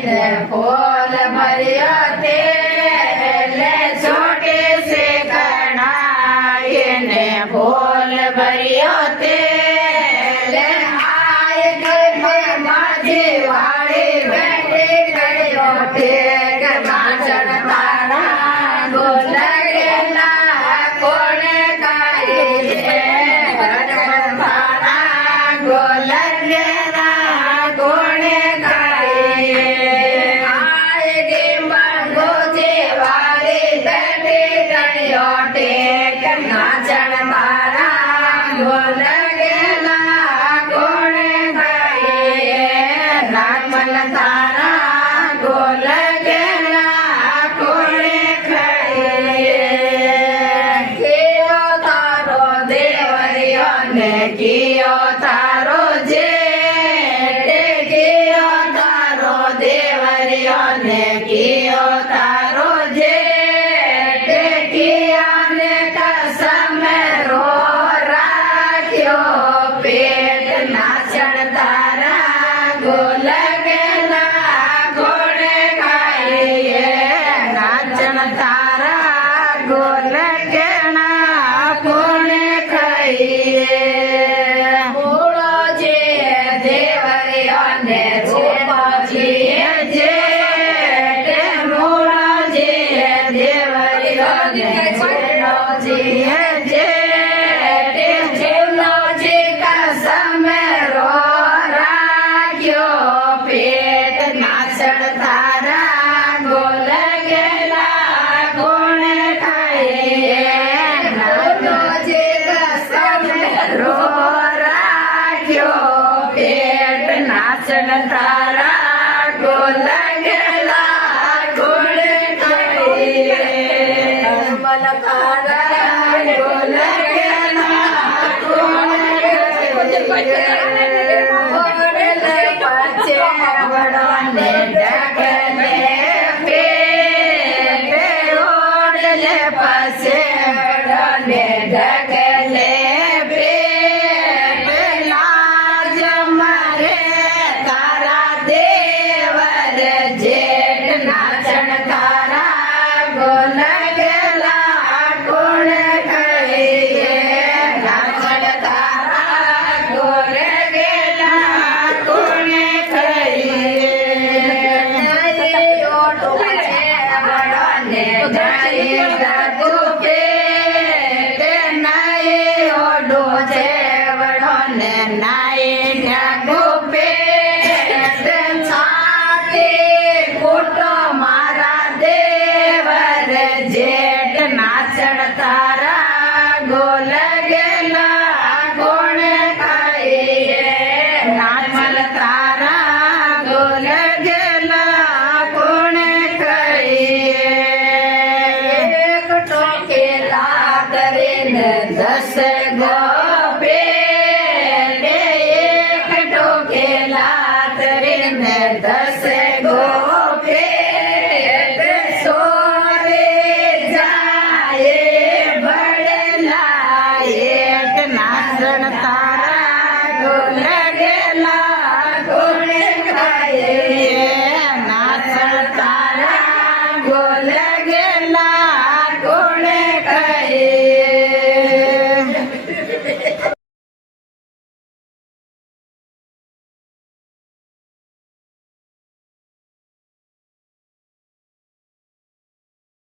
फूल भरियो तेले छोटे से कढ़ाई ने फूल भरियो तेले आए गए माझी वाली बैठी गयो टेक नाचन तारा गोल गेला कोणे काई तारा गोल गेला कोणे काई आए गे मंगोजे वाली बैठी गयो टेक नाचन तारा गोल गेला कोणे काई नाचन तारा गोल गेला कोणे खाई कियो तारो देवरियो ने कियो तारो जेठ कियो तारो देवरियो ने कियो तारो जेठ किया ने कसम रो राख्यो पेट नाचन तारा गोल गेला कोणे खाई नाचन तारा गोल गेला कोणे खाई मूळो जे देवरियो ने छेड़ो जे मूळो जे देवरियो ने छेड़ो जे छेड़ो जे कसम रो राख्यो पेट नाचन तारा गोल गेला कोणे खाई नाचो जे कसम रो राख्यो पेट नाचन तारा गोल गेला कोणे खाई मन तारा गोल गेला कोणे खाई